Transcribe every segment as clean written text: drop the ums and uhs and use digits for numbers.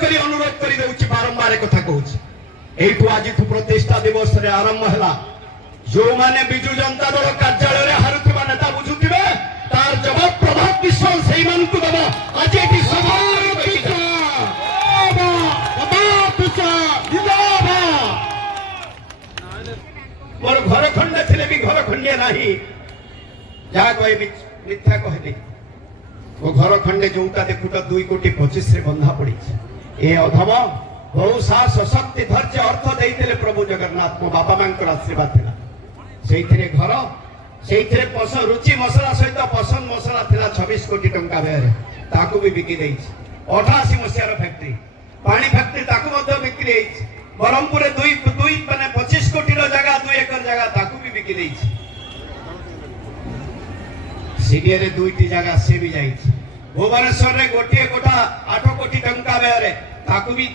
दयाकोरी अनुरोध कर बारंबार एक कथा कहूँ यू आज प्रतिष्ठा दिवस आरंभ है जो मैंने विजु जनता दल कार्यालय हारुवा नेता बुझुवे तार जवाब प्रभात विश्वाल से दबा आज मोर घर खंडे थे भी घर खंडिया नहीं जहाँ कहे मिथ्या कहली वो घर खंडे जोटा देखुट 2 कोटी 25 रे बंधा पड़ी ए अधम बहु साहस शक्ति धैर्य अर्थ देते प्रभु जगन्नाथ मो बापा मां आशीर्वाद था से घर से रुचि मसला सहित पसंद मसला था 26 कोटी टंका व्यय ताकू भी बिकी 88 मसीहार फैक्ट्री पानी फैक्ट्री ताकू बिक्री ब्रह्मपुर 25 कोटी जगह 2 एकर जगह ताकू भी बिकी सीडीए 2टी जगह से भी जाई भुवनेश्वर रे गोटे कोठा 8 कोटी टंका व्यय ताकू भी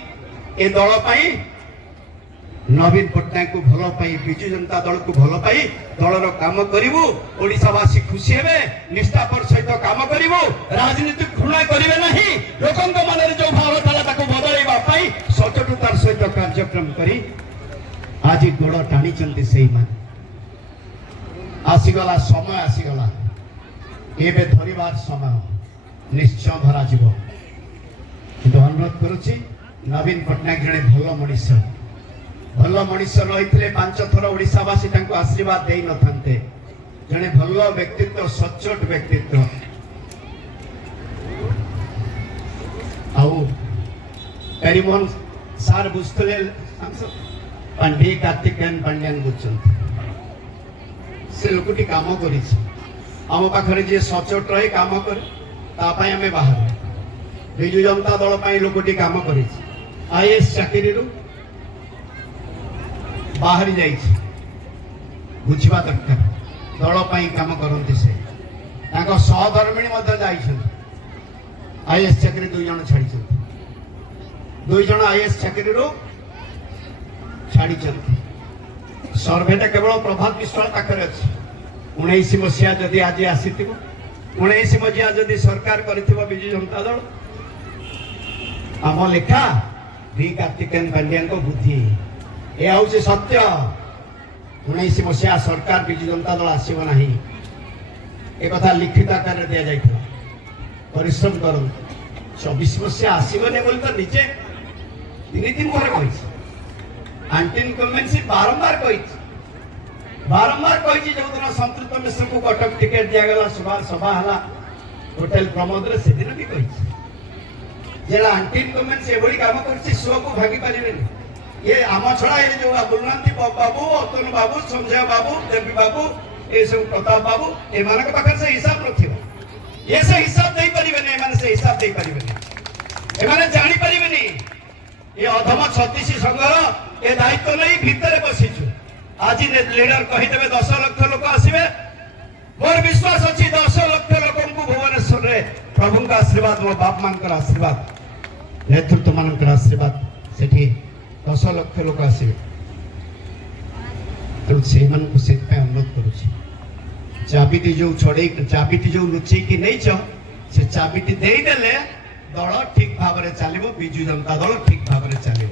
ए दल पाई नवीन पट्टनायक को भल पाई विजु जनता दल को भल पाई दलर काम करिवु ओडिशावासी खुशी हेबे निष्ठापर सहित काम करिवु राजनीति घृणा करिवे नाही लोकंक मनरे जो भाव थाला ताको बदलैबा पाई सचोटतार सहित कार्यक्रम करी आज गोड़ टाणी चंती सेही मान आसीगला समय आसीगला एबे धरिबार समय निश्चय धरा जीवो किंतु अनुरोध करूची नवीन पट्टनायक जड़े भल मनीष रही 5 थर ओडिशावासी आशीर्वाद दे न था जड़े भल व्यक्तित्व सचोट व्यक्तित्व पेरीमोहन सार बुझते पांडे कार्तिकेयन पांड्यान बुझुं से लोकटी काम कर पाखे जी सचोट रही काम कर बाहर विजु जनता दल लोकटी काम कर आईएएस चाकरी बाहरी बुझा दरकार दल काम करते से सहधर्मिणी आईएएस चाकरी 2 जन छाड़ी 2 जन आईएएस चाकरी छाड़ी सर्वेटा केवल प्रभात विश्वाल पाखे अच्छी 19 मसीहा जदि आज आसी 19 मसीहा जदि सरकार कर विजु जनता दल आम लेखा वी कार्तिकेयन पांड्यान को बुद्धि यह हूँ सत्य 19 मसीहा सरकार विजु जनता दल आसब ना एक लिखित आकार दि जाता परिश्रम कर 24 मसीहा आसबनी बोली तो निजे 3 दिन पर आंटी इनकम्बेंसी बारंबार कही जो दिन संतृप्त मिश्र को कटक टिकेट दिगला सभा है होटेल प्रमोद से दिन भी कही जेला आंटी इनकम्बेंसी एभली काम कर को भागी पारे ये आम छड़ा ये जो बुलनाथी बाबू अतुल बाबू संजय बाबू देवी बाबू ये सब प्रताप बाबू एम पाखे से हिसाब न ये से हिसाब दे पारे से हिसाब दे पारे जापर ये अधम छत्तीस संघर ये दायित्व नहीं भितर बसीचु आज लीडर कहीदेवे 10 लाख लोक आसवे मोर विश्वास अच्छी 10 लाख लोक भुवनेश्वर में प्रभु का आशीर्वाद मो बाप मान आशीर्वाद नेतृत्व मान आशीर्वाद से 10 लाख लोक आसवे तेणु से अनुरोध करुच्ची चाबिटी जो छड़े चाबिटी जो लुचेकी नहीं से चाबिटी देदेले दल ठीक भाव में चलो विजु जनता दल ठीक भाव में चलो।